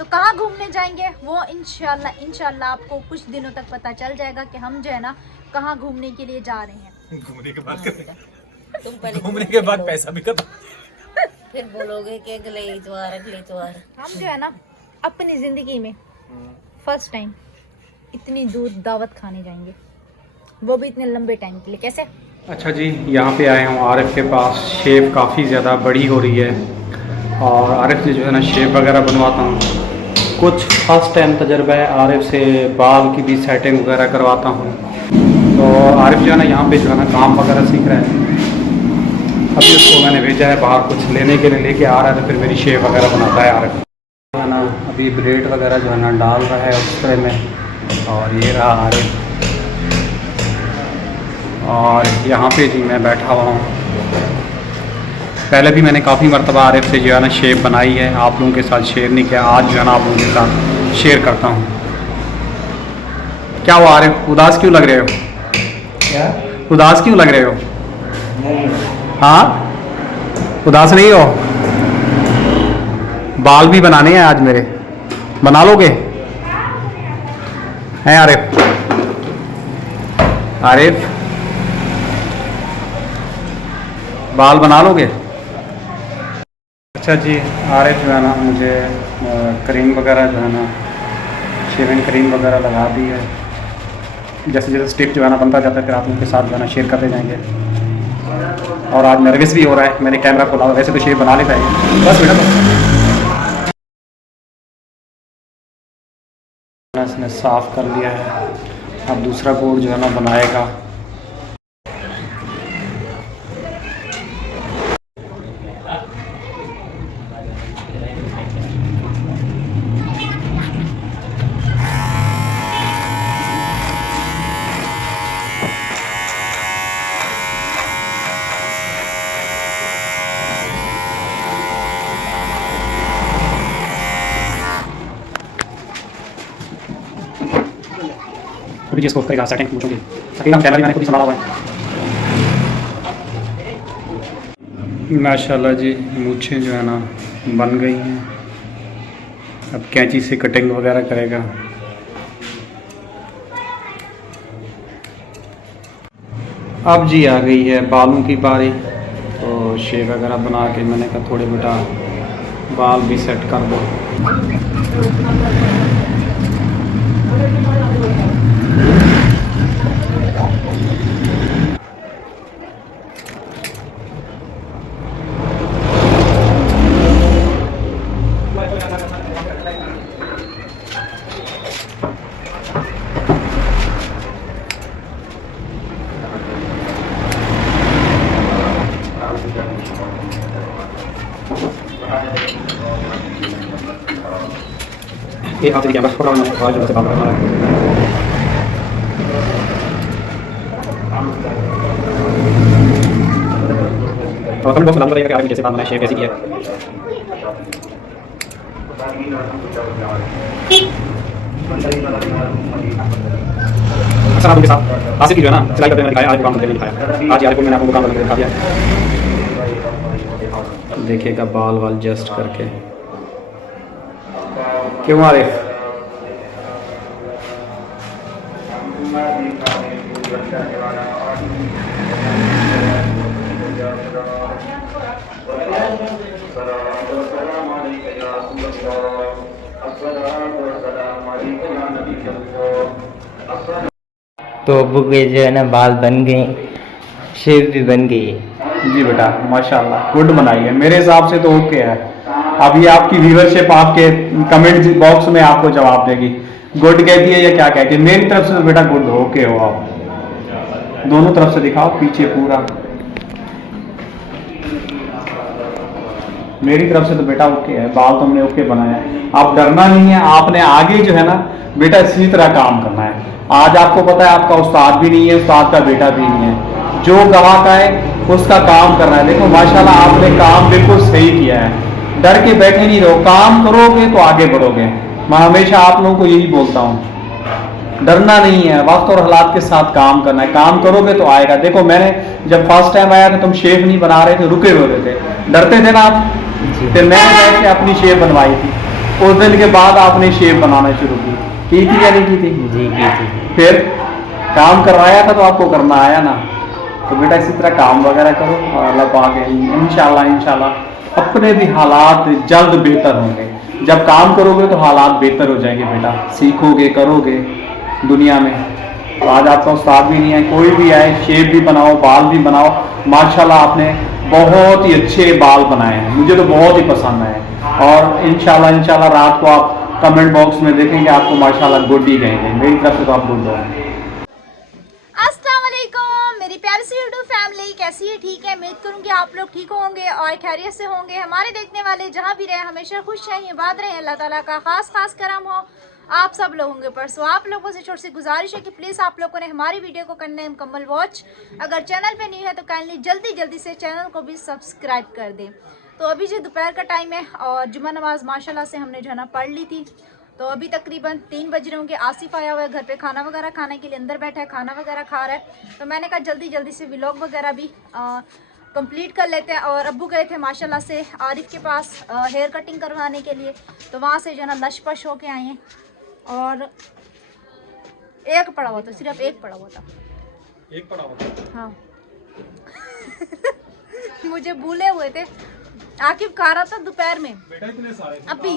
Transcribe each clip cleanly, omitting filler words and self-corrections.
तो कहाँ घूमने जाएंगे वो इंशाल्लाह आपको कुछ दिनों तक पता चल जाएगा कि हम जो है ना कहाँ घूमने के लिए जा रहे हैं। घूमने के बाद तुम पहले घूमने के बाद पैसा भी खत्म। फिर बोलोगे कि अगले इतवार हम जो है ना अपनी जिंदगी में फर्स्ट टाइम इतनी दूर दावत खाने जाएंगे, वो भी इतने लंबे टाइम के लिए। कैसे? अच्छा जी, यहाँ पे आए हूँ आरिफ के पास। शेव काफ़ी ज़्यादा बड़ी हो रही है और आरिफ से जो है ना शेव वगैरह बनवाता हूँ। कुछ फर्स्ट टाइम तजर्बा है, आरिफ से बाल की भी सेटिंग वगैरह करवाता हूँ। तो आरिफ जो है ना यहाँ पे जो है ना काम वगैरह सीख रहा है। अभी उसको मैंने भेजा है बाहर कुछ लेने के लिए, लेके आ रहा है तो फिर मेरी शेव वगैरह बनाता है आरिफ। है ना अभी ब्रेड वगैरह जो है ना डाल रहा है उस तरह में। और ये रहा आरिफ। और यहाँ पे जी मैं बैठा हुआ हूँ। पहले भी मैंने काफ़ी मरतबा आरिफ से जो है ना शेव बनाई है, आप लोगों के साथ शेयर नहीं किया। आज जो है ना आप लोगों के साथ शेयर करता हूँ। क्या हुआ आरिफ, उदास क्यों लग रहे हो? क्या? उदास क्यों लग रहे हो? नहीं। हाँ, उदास नहीं हो? बाल भी बनाने हैं आज मेरे, बना लोगे? हैं आरिफ? आरिफ बाल बना लोगे? अच्छा जी, आरिफ जो है ना मुझे क्रीम वगैरह जो है ना शेविंग क्रीम वगैरह लगा दी है। जैसे जैसे स्टिप जो है ना बनता जाता है फिर आप लोगों के साथ जो है ना शेयर करते जाएंगे। और आज नर्वस भी हो रहा है, मैंने कैमरा खोला, वैसे तो शेव बना लेता है। बस बेटा तो इसने साफ़ कर लिया है। अब दूसरा कोट जो है ना बनाएगा। थोड़ी जिसको करेगा सेटिंग पूछूंगी। तकरीबन कैमरा भी मैंने खुद ही संभाला हुआ है। माशाल्लाह जी, मूछें जो है ना बन गई हैं। अब कैंची से कटिंग वगैरह करेगा। अब जी आ गई है बालों की बारी। तो शेव वगैरह बना के मैंने कहा थोड़े बेटा बाल भी सेट कर दो। ये हाथ से कैमरा पकड़ा हुआ है, आज से काम करना है। और कमेंट बॉक्स में बताइएगा कि आपने कैसे काम बनाया, शेव कैसी किया है। अक्सर आप लोगों के साथ आसिफ की जो है ना सिलाई करते हुए दिखाया, आज काम करते हुए दिखाया। आज यार को मैंने आपको काम करके दिखा दिया। देखिएगा बाल वाल जस्ट करके। क्यों आरिफ? तो अब्बू के जो है ना बाल बन गए, शेव भी बन गई। जी बेटा माशाल्लाह गुड बनाई है, मेरे हिसाब से तो ओके है। अभी आपकी व्यूअरशिप आपके कमेंट बॉक्स में आपको जवाब देगी, गुड कहती है या क्या कहती है। मेरी तरफ से तो बेटा गुड ओके हो। आप दोनों तरफ से दिखाओ, पीछे पूरा। मेरी तरफ से तो बेटा ओके है, बाल तो हमने ओके बनाया है। आप डरना नहीं है, आपने आगे जो है ना बेटा इसी तरह काम करना है। आज आपको पता है आपका उस्ताद भी नहीं है, उस्ताद का बेटा भी नहीं है, जो गवाह का है उसका काम करना है। देखो माशाल्लाह आपने काम बिल्कुल सही किया है। डर के बैठे नहीं रहो, काम करोगे तो आगे बढ़ोगे। मैं हमेशा आप लोगों को यही बोलता हूँ, डरना नहीं है, वक्त और हालात के साथ काम करना है। काम करोगे तो आएगा। देखो मैंने जब फर्स्ट टाइम आया था तुम शेव नहीं बना रहे थे, रुके हुए थे, डरते थे ना आप, फिर मैंने बैठ के अपनी शेव बनवाई थी। उस दिन के बाद आपने शेप बनाना शुरू की थी या नहीं की थी? जी की थी। फिर काम करवाया था तो आपको करना आया ना, तो बेटा इसी तरह काम वगैरह करो और अल्लाह पाक इंशाल्लाह अपने भी हालात जल्द बेहतर होंगे। जब काम करोगे तो हालात बेहतर हो जाएंगे बेटा, सीखोगे करोगे दुनिया में। तो आज आपका उस्ताद भी नहीं है, कोई भी आए शेप भी बनाओ बाल भी बनाओ, माशाल्लाह आपने बहुत ही अच्छे बाल बनाए हैं, मुझे तो बहुत ही पसंद आए। और इंशाल्लाह रात को आप कमेंट बॉक्स में देखेंगे आपको माशाल्लाह गुड ही कहेंगे, मेरी तरफ से तो आप गुड हो। अस्सलाम वालेकुम मेरी प्यारी सी यूट्यूब फैमिली, कैसी है? ठीक है, उम्मीद करूँगी आप लोग ठीक होंगे और खैरियत से होंगे। हमारे देखने वाले जहाँ भी रहे हमेशा खुश रहें, बात रहे, अल्लाह ताला का खास करम हो आप सब लोगों के ऊपर। सो आप लोगों से छोटी सी गुजारिश है कि प्लीज़ आप लोगों ने हमारी वीडियो को करना है मुकम्मल वॉच। अगर चैनल पे नहीं है तो काइंडली जल्दी से चैनल को भी सब्सक्राइब कर दें। तो अभी जो दोपहर का टाइम है और जुम्मा नमाज माशाल्लाह से हमने जो है ना पढ़ ली थी, तो अभी तकरीबन 3 बज रहे होंगे। आसिफ आया हुआ है घर पे खाना वगैरह खाने के लिए, अंदर बैठा है खाना वगैरह खा रहा है। तो मैंने कहा जल्दी से व्लॉग वगैरह भी कंप्लीट कर लेते हैं। और अब्बू गए थे माशाल्लाह से आरिफ के पास हेयर कटिंग करवाने के लिए, तो वहाँ से जो है ना लशपश होके आए हैं। और एक पड़ा हुआ था, सिर्फ एक पड़ा हुआ था, एक पड़ा हुआ। हाँ मुझे भूले हुए थे, आकिब खा रहा था दोपहर में अभी,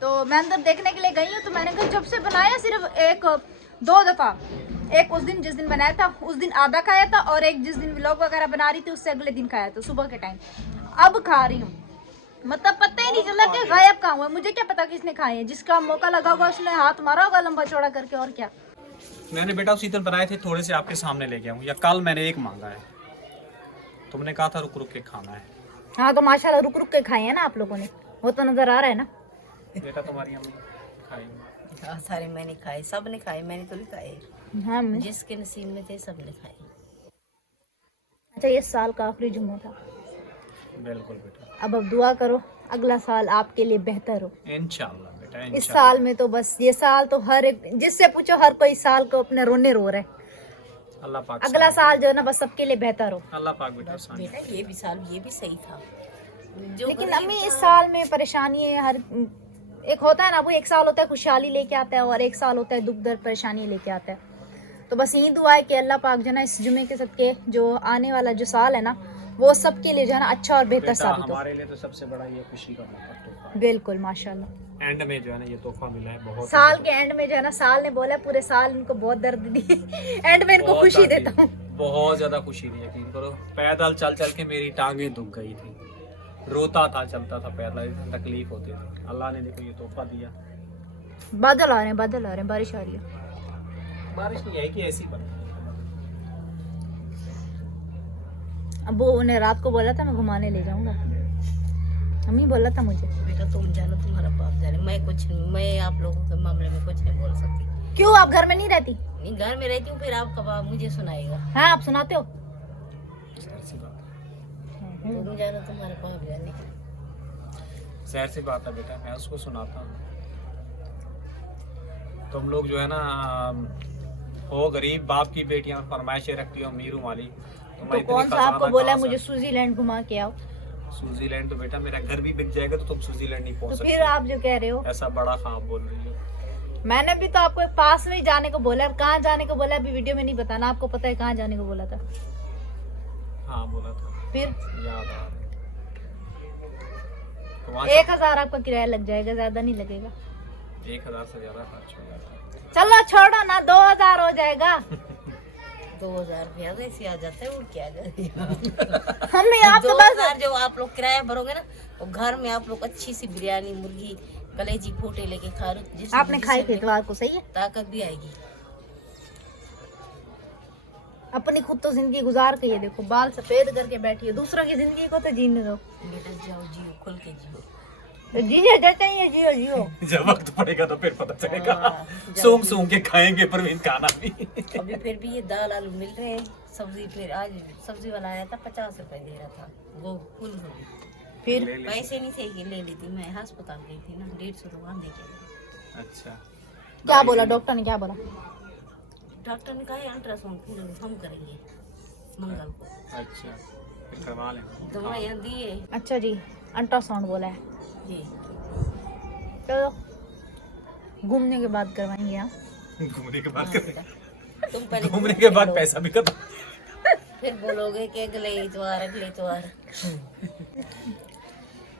तो मैं अंदर देखने के लिए गई हूँ। तो मैंने कहा जब से बनाया सिर्फ एक 2 दफ़ा, एक उस दिन जिस दिन बनाया था उस दिन आधा खाया था, और एक जिस दिन व्लॉग वगैरह बना रही थी उससे अगले दिन खाया था सुबह के टाइम। अब खा रही हूँ, मतलब पता ही नहीं चला कि गायब कहाँ हुआ। मुझे क्या पता किसने खाए हैं, जिसका मौका लगा होगा उसने हाथ मारा होगा लंबा चौड़ा करके, और क्या। मैंने बेटा उसी दिन बनाए थे, थोड़े से आपके सामने लेके आऊँ, या कल मैंने एक मांगा है, तुमने कहा था रुक के खाना है। हाँ तो माशाल्लाह रुक के खाए हैं ना आप लोगों ने, वो तो नजर आ रहा है ना। बेटा तुम्हारी अम्मी खाई। हाँ, सारे मैंने खाए, सब ने खाए, मैंने तो नहीं खाए। हाँ जिसके नसीब में थे सब ने खाए। अच्छा, ये साल का आखिरी जुम्मा था। बिल्कुल बेटा, अब दुआ करो अगला साल आपके लिए बेहतर हो इंशाल्लाह बेटा। इस इंशाल्लाह। साल में तो बस ये साल तो हर एक जिससे पूछो हर कोई साल को अपने रोने रो रहा है। अल्लाह पाक अगला साल जो है ना बस सबके लिए बेहतर हो। अल्लाह पाक बेटा सानी। बेटा ये भी साल ये भी सही था। जो लेकिन गरीब अम्मी था, इस साल में परेशानी है, हर एक होता है ना, वो एक साल होता है खुशहाली लेके आता है और एक साल होता है दुख दर्द परेशानी लेके आता है। तो बस यही दुआ है कि अल्लाह पाक जो है ना इस जुमे के सदके जो आने वाला जो साल है ना वो सबके लिए जो है ना अच्छा और बेहतर बेटा साबित हो। हमारे लिए तो सबसे बड़ा ये खुशी का मौका तोहफा है। बिल्कुल माशाल्लाह। एंड में जो है ना ये तोहफा मिला है बहुत। साल के एंड में जो है ना, साल ने बोला पूरे साल इनको बहुत दर्द दी एंड में इनको बहुत खुशी दर्द देता हूँ। बहुत ज्यादा खुशी दी, यकीन करो। पैदल चल के मेरी टांगें दुख गई थी, रोता था, चलता था पैदल, तकलीफ होती थी। अल्लाह ने देखो ये तोहफा दिया। बादल आ रहे हैं, बारिश आ रही है। बारिश नहीं आई कि ऐसी बन। अब वो उन्हें रात को बोला था मैं घुमाने ले जाऊंगा, अम्मी बोला था मुझे। बेटा तुम जानो, तुम्हारा बाप जाने, मैं आप लोगों के मामले में कुछ नहीं बोल सकती। क्यों, आप घर में नहीं रहती? नहीं, घर में रहती हूँ, फिर आपका बाप मुझे सुनाएगा। हाँ आप सुनाते हो। तुम जानो, तुम्हारा बाप जाने। शहर से बात है बेटा, मैं उसको सुनाता हूँ। तुम लोग जो है ना हो गरीब बाप की बेटियां, फरमाइशें रखती हो अमीरों वाली। तो कौन सा आपको बोला मुझे स्विट्जरलैंड घुमा के आओ? स्विट्जरलैंड तो बेटा मेरा घर भी बिक जाएगा तो तुम स्विट्जरलैंड नहीं तो पहुंच फिर आप जो कह रहे हो, ऐसा बड़ा ख्वाब बोल रही हो। मैंने भी तो आपको पास में ही जाने को बोला, और कहाँ जाने को बोला अभी वीडियो में नहीं बताना। आपको पता है कहाँ जाने को बोला था? हाँ बोला था, फिर याद आ रहा है। तो वहाँ 1000 आपका किराया लग जाएगा, ज्यादा नहीं लगेगा। 1000 से ज्यादा खर्च हो जाता चलो छोड़ो ना, 2000 हो जाएगा। 2000 रुपया ऐसे आ जाता है, और क्या जाएगा। हम आपके पास 2000 जो आप लोग किराया भरोगे ना, वो घर में आप लोग अच्छी सी बिरयानी, मुर्गी, कलेजी फोटे लेके खा रहे हो। आपने खाई थी इतवार को, सही है। ताकत भी आएगी। अपनी खुद तो जिंदगी गुजार के ये देखो, बाल सफेद करके बैठी है, दूसरों की जिंदगी को तो जीने दो। बेटा जाओ, जियो, खुल के जियो। तो जियो जो चाहिए जियो जियो। जब वक्त पड़ेगा तो फिर पता चलेगा। हाँ, सूंघ के खाएंगे परवीन खाना भी। अभी फिर भी ये दाल आलू मिल रहे हैं, सब्जी फिर आज सब्जी वाला आया था 50 रुपए दे रहा था, वो फुल गोभी। फिर पैसे नहीं थे कि ले ली थी, मैं अस्पताल गई थी ना, 150 तो वहाँ दे के। अच्छा क्या बोला डॉक्टर ने, क्या बोला? डॉक्टर ने कहा अल्ट्रासाउंड पूरे हम करेंगे मंगल को। अच्छा फिर करवा लें। दवाइयाँ दिए अच्छा जी, अल्ट्रासाउंड बोला है। जी। चलो घूमने के बाद करवाएंगे। हाँ घूमने के बाद तुम पहले घूमने के बाद पैसा भी खत्म। फिर बोलोगे कि अगले इतवार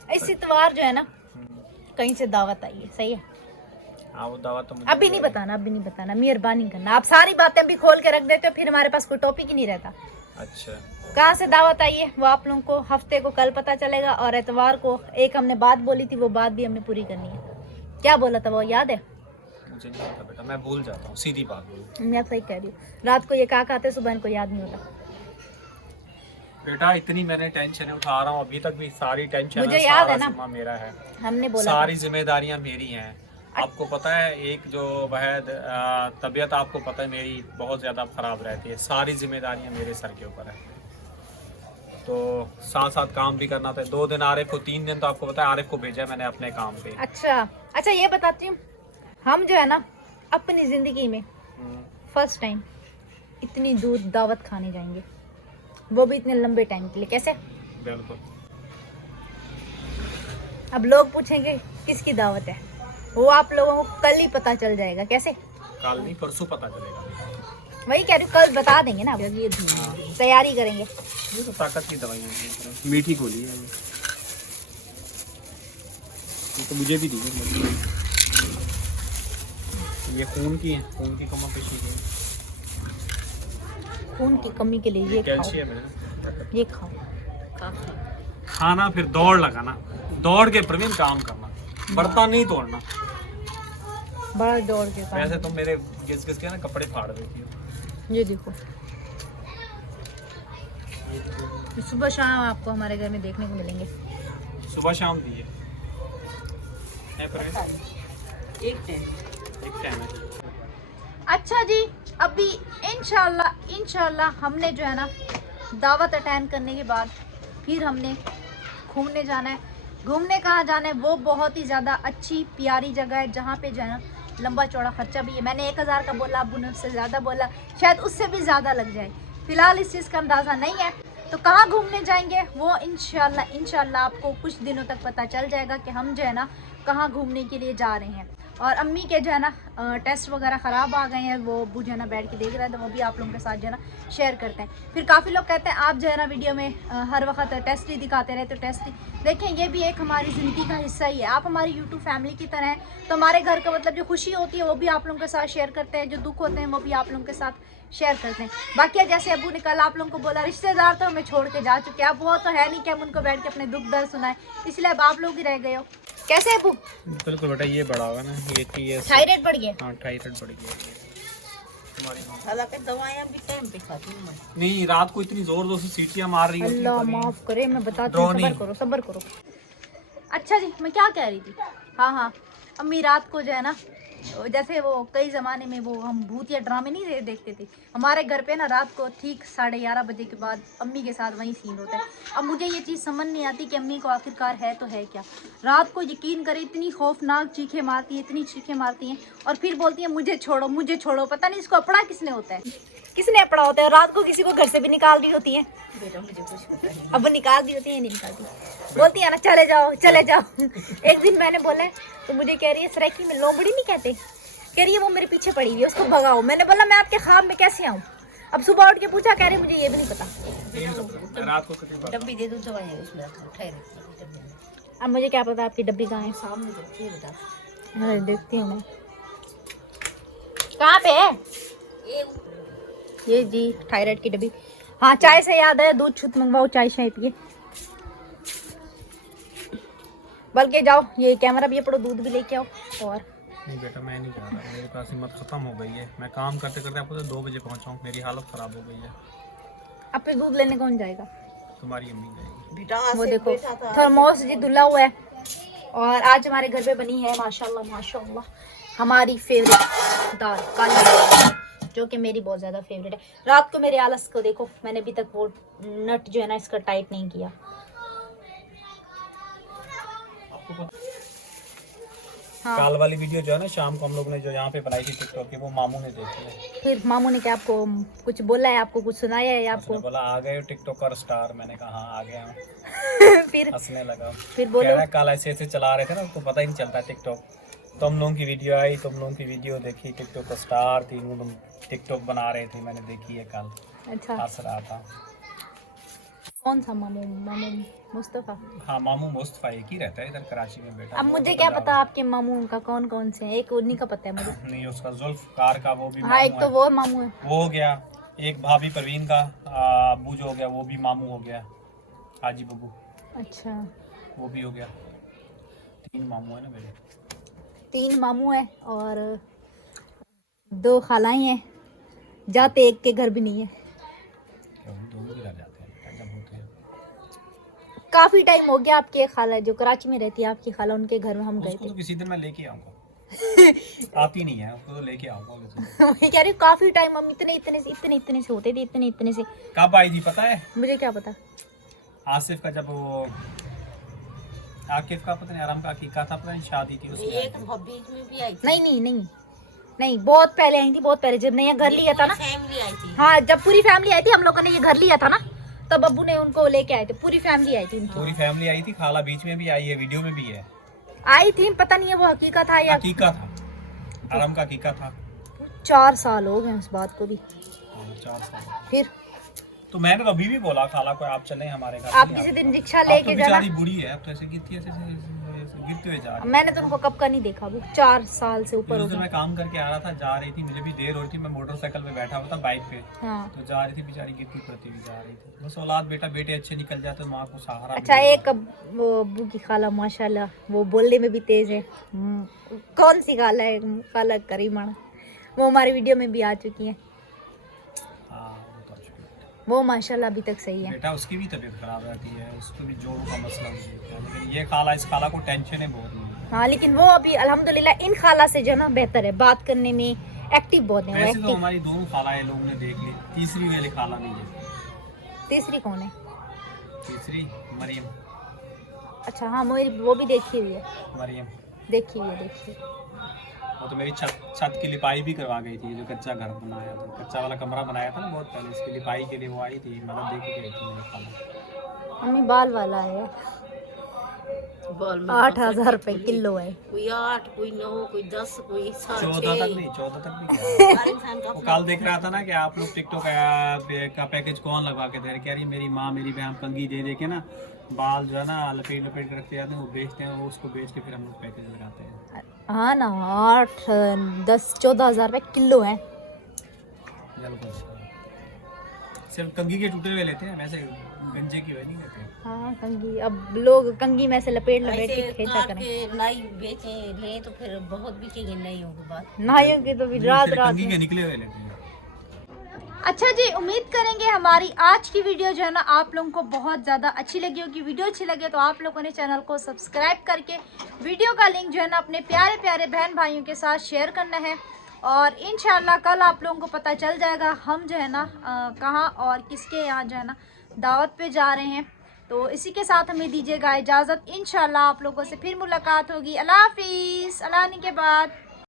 इस इतवार जो है ना कहीं से दावत आई है, सही है। हाँ वो दावा तो मुझे अभी नहीं बताना, मेहरबानी करना। आप सारी बातें भी खोल के रख देते हो, फिर हमारे पास कोई टॉपिक ही नहीं रहता। अच्छा कहाँ से दावत आई है वो आप लोगों को हफ्ते को कल पता चलेगा। और एतवार को एक हमने बात बोली थी, वो बात भी हमने पूरी करनी है। क्या बोला था वो याद है? मुझे नहीं पता बेटा, मैं भूल जाता हूँ, सीधी बात बोल। मैं सही कह रही हूँ, रात को ये कहा खाते सुबह इनको याद नहीं होता। बेटा इतनी मैंने टेंशन उठा रहा हूँ, अभी तक भी सारी टेंशन मुझे याद है ना, जिम्मा मेरा है, हमने बोला सारी जिम्मेदारियां मेरी हैं। आपको पता है एक जो वह तबीयत आपको पता है मेरी बहुत ज़्यादा ख़राब रहती है, सारी जिम्मेदारियां मेरे सर के ऊपर है। तो साथ साथ काम भी करना था। 2 दिन आरिफ को, 3 दिन तो आपको पता है आरिफ को भेजा मैंने अपने काम पे। अच्छा ये बताती हूँ, हम जो है ना अपनी ज़िंदगी में फर्स्ट टाइम इतनी दूर दावत खाने जाएंगे, वो भी इतने लंबे टाइम के लिए। कैसे? बिल्कुल। अब लोग पूछेंगे किसकी दावत है, वो आप लोगों को कल ही पता चल जाएगा। कैसे? कल नहीं परसों पता चलेगा। वही कह रही हूँ, कल बता देंगे ना, तैयारी करेंगे। ये तो ताकत की दवाइयाँ हैं, मीठी गोली है ये तो मुझे भी दी है। ये खून की है, खून की कमी की है। खून की कमी के लिए ये खाओ, कैल्शियम है ना। ये खाओ। खाना फिर दौड़ लगाना, दौड़ के प्रवीण काम करना, बर्तन नहीं तोड़ना। बड़ा दौड़ के काम। वैसे तुम मेरे घिस घिस के ना कपड़े फाड़ देती हो। ये देखो, सुबह शाम आपको हमारे घर में देखने को मिलेंगे। सुबह शाम दिए है प्रवीण? एक टाइम है। अच्छा जी, अभी इंशाल्लाह हमने जो है ना दावत अटेंड करने के बाद फिर हमने घूमने जाना है। घूमने कहाँ जाना है? वो बहुत ही ज़्यादा अच्छी प्यारी जगह है जहाँ पे जो है ना लंबा चौड़ा खर्चा भी है। मैंने 1000 का बोला, अबू ने उससे ज़्यादा बोला, शायद उससे भी ज़्यादा लग जाए। फ़िलहाल इस चीज़ का अंदाज़ा नहीं है। तो कहाँ घूमने जाएंगे वो इंशाल्लाह आपको कुछ दिनों तक पता चल जाएगा कि हम जो है ना कहाँ घूमने के लिए जा रहे हैं। और अम्मी के जो है ना टेस्ट वगैरह ख़राब आ गए हैं, वो अब्बू जो है ना बैठ के देख रहे हैं, तो वो भी आप लोगों के साथ जो है ना शेयर करते हैं। फिर काफ़ी लोग कहते हैं आप जो है ना वीडियो में हर वक्त टेस्ट ही दिखाते रहते हो, टेस्ट ही। देखें, ये भी एक हमारी ज़िंदगी का हिस्सा ही है। आप हमारी यूट्यूब फैमिली की तरह हैं, तो हमारे घर का मतलब जो खुशी होती है वो भी आप लोगों के साथ शेयर करते हैं, जो दुख होते हैं वो भी आप लोगों के साथ शेयर करते हैं। बाकी जैसे अब्बू ने कल आप लोगों को बोला, रिश्तेदार तो हमें छोड़ के जा चुके हैं, अब वो तो है नहीं कि हम उनको बैठ के अपने दुख दर्द सुनाएं, इसलिए अब आप लोग ही रह गए हो। कैसे अब्बू? बिल्कुल बेटा, ये बड़ा होगा ना, ये थायराइड बढ़ गया? हाँ थायराइड बढ़ गया तुम्हारी। हालांकि दवाइयाँ भी टाइम पे खाती हूँ मैं। नहीं, रात को इतनी जोर से सीटियां मार रही होती अल्लाह हैं। माफ करे, मैं बताती हूँ, सब्र करो। अच्छा जी, मैं क्या कह रही थी? हाँ, अम्मी रात को जो है ना, जैसे वो कई ज़माने में वो हम भूत या ड्रामे नहीं देखते थे, हमारे घर पे ना रात को ठीक 11:30 बजे के बाद अम्मी के साथ वही सीन होता है। अब मुझे ये चीज़ समझ नहीं आती कि अम्मी को आखिरकार है तो है क्या। रात को यकीन करें इतनी खौफनाक चीखें मारती हैं, इतनी चीखें मारती हैं, और फिर बोलती हैं मुझे छोड़ो। पता नहीं इसको अपना किसने होता है, किसने अपना होता है। रात को किसी को घर से भी निकाल दी होती है, बेटा मुझे कुछ पता नहीं। अब निकाल दी होती है, नहीं निकालती, बोलती है ना चले जाओ। एक दिन मैंने बोला तो मुझे कह रही है सराइकी में लोमड़ी नहीं कहते, कह रही है वो मेरे पीछे पड़ी हुई है, उसको भगाओ। मैंने बोला मैं आपके ख्वाब में कैसे आऊँ? अब सुबह उठ के पूछा, कह रही मुझे ये भी नहीं पता। रात को कितनी बार डब्बी दे दूँ दवाइयाँ उसमें ठहरे। अब मुझे क्या पता आपकी डब्बी कहाँ है? सामने रखी है बेटा। अरे देखती हूँ मैं कहाँ पे है। ये जी थायराइड की डब्बी। हाँ, चाय से याद है, दूध छूत मंगवाओ, चाय पिए। बल्कि जाओ ये कैमरा भी पड़ो, दूध भी लेके आओ। और नहीं बेटा, मैं नहीं जा रहा, मेरे पास हिम्मत खत्म हो गई है। मैं काम करते करते आपको तो 2 बजे पहुंचाऊँ, मेरी हालत ख़राब हो गई है। अब फिर दूध लेने कौन जाएगा? तुम्हारी अम्मी जाएगी। बेटा वो देखो थर्मोस जी धुला हुआ है। और आज हमारे घर पे बनी है माशाल्लाह हमारी फेवरेट दाल, काली दाल, जो कि मेरी बहुत ज़्यादा फेवरेट है। रात को मेरे आलस को देखो, मैंने अभी तक वो नट जो है ना इसका टाइट नहीं किया। हाँ। कल वाली वीडियो जो है ना शाम को हम लोग ने जो यहाँ पे बनाई थी टिकटॉक की, वो मामू ने देखी है। फिर मामू ने क्या आपको कुछ बोला है, आपको कुछ सुनाया है आपको? उसने बोला आ गए हो टिकटॉकर स्टार, मैंने कहा हाँ आ गया हूँ। फिर हंसने लगा। फिर कह बोलो। रहा है कल ऐसे ऐसे चला रहे थे ना, तो पता ही नहीं चलता टिकटॉक। तुम लोगों की वीडियो आई, तुम लोगों की वीडियो देखी, टिकटॉक का स्टार तीनों तुम टिकटॉक बना रहे थे, मैंने देखी है कल। अच्छा, हंस रहा था। कौन सा मामू? मामू मुस्तफा? हाँ मामू मुस्तफा एक ही रहता है इधर कराची में बेटा। अब मुझे क्या पता आपके मामू का कौन कौन से हैं, एक उन्हीं का पता है मुझे। नहीं, उसका जुल्फकार का वो भी हाँ, मामू एक तो है। वो मामू है। वो हो गया। एक भाभी परवीन का अब्बू जो हो गया वो भी मामू हो गया, हाजी बब्बू, अच्छा, वो भी हो गया। 3 मामू है ना मेरे। 3 मामू है और 2 खालाएं हैं। जाते एक के घर भी नहीं है। दोनों के घर जाते हैं जब होते हैं। काफी टाइम हो गया। आपकी एक खाला जो कराची में रहती है, आपकी खाला, उनके घर में हम गए उसको थे। तो किसी दिन मैं लेके आऊंगा। आती नहीं है, उसको तो लेके आऊंगा किसी दिन। मैं कह रही हूँ काफी टाइम हम इतने से होते थे, इतने से। कब आई थी पता है? मुझे क्या पता। आसिफ का जब वो आकिफ का पता नहीं, आराम का अकीका था, पता नहीं शादी थी उसमें आई एक थी। बीच में भी आई थी। नहीं, बहुत पहले आई थी, बहुत पहले, जब नया घर लिया था ना। फैमिली आई थी। हाँ, जब पूरी फैमिली आई थी, हम लोगों ने ये घर लिया था ना, तब अब्बू ने उनको लेके आए थे। पूरी फैमिली आई थी उनकी। पूरी फैमिली आई थी, खाला बीच में भी आई है, वीडियो में भी है। आई थी, पता नहीं है वो हकीकत था या। अकीका था, आराम का अकीका था। 4 साल हो गए उस बात को भी। 4 साल। फिर तो मैंने तो अभी भी बोला खाला को आप चलें हमारे घर। आप किसी दिन रिक्शा अब तो लेके जाना। बेचारी बूढ़ी है, अब तो ऐसे गिरती है, ऐसे गिरते हुए जा रही है। मैंने तो उनको कब का नहीं देखा, वो 4 साल से ऊपर हो उस दिन गए। मैं काम करके आ रहा था, जा रही थी, मुझे भी देर हो रही थी, मैं मोटरसाइकिल पे बैठा हुआ था बाइक पे, हाँ, तो जा रही थी बेचारी, गिरती पड़ती हुई जा रही थी। बस औलाद बेटा बेटे अच्छे निकल जाते माँ को सहारा अच्छा। मिल एक वो अब्बू की खाला माशाल्लाह, वो बोलने में भी तेज है। कौन सी खाला है? खाला करीमा, वो हमारी वीडियो में भी आ चुकी है। जाता। हाँ, वो तो अच्छी बात है। वो माशाल्लाह अभी तक सही है। बेटा उसकी भी तबीयत खराब रहती है, उसको भी जोड़ों का मसला है, लेकिन ये खाला, इस खाला को टेंशन है बहुत। हाँ, लेकिन वो अभी अल्हम्दुलिल्लाह इन खाला से जो ना बेहतर है, बात करने में एक्टिव बहुत है वो। ऐसे तो एक्टिव। हमारी दोनों खालाएं लोगों ने देख ली, तीसरी वाली खाला नहीं है। तीसरी कौन है? तीसरी मरियम। अच्छा, हाँ, वो भी देखी हुई है, मरियम देखी हुई है, देखी। वो तो मेरी छत की लिपाई भी करवा गई थी, जो कच्चा घर बनाया था, कच्चा वाला कमरा बनाया था ना बहुत पहले, इसकी लिपाई के लिए वो आई थी, मतलब देख के गई थी मेरी खाला। मम्मी बाल वाला है, बॉल में 8,000 रुपए किलो है। कोई 8, कोई 9, कोई 10, कोई 14 तक 6। नहीं, 14 तक भी गया। हर इंसान का वो अपना कल देख रहा था ना कि आप लोग टिकटॉक का पैकेज कौन लगवा के दे रहे, कह रही मेरी माँ मेरी बहन कंघी दे दे के ना बाल जो है ना लपेट लपेट के रखते जाते हैं, वो बेचते हैं, वो उसको बेच के फिर हम लोग पैकेज लगाते हैं। हाँ ना, 8, 10, 14,000 रुपए किलो है। बिल्कुल। सिर्फ कंघी के टूटे हुए लेते हैं, वैसे गंजे की वह नहीं लेते। हाँ, कंघी, अब लोग कंघी में से लपेट लपेट के ऐसे खेचा काट करें। के नाई बेचे ले तो फिर बहुत बिकेगी नाइयों की बात। नाइयों की तो भी रात फिर रात कंघी में। के निकले हुए लेते हैं। अच्छा जी, उम्मीद करेंगे हमारी आज की वीडियो जो है ना आप लोगों को बहुत ज़्यादा अच्छी लगी होगी। वीडियो अच्छी लगे तो आप लोगों ने चैनल को सब्सक्राइब करके वीडियो का लिंक जो है ना अपने प्यारे प्यारे बहन भाइयों के साथ शेयर करना है। और इंशाल्लाह कल आप लोगों को पता चल जाएगा हम जो है ना कहाँ और किसके यहाँ जो है ना दावत पे जा रहे हैं। तो इसी के साथ हमें दीजिएगा इजाज़त। इंशाल्लाह आप लोगों से फिर मुलाकात होगी। अल्लाह हाफिज़। अल्लाह आने के बाद।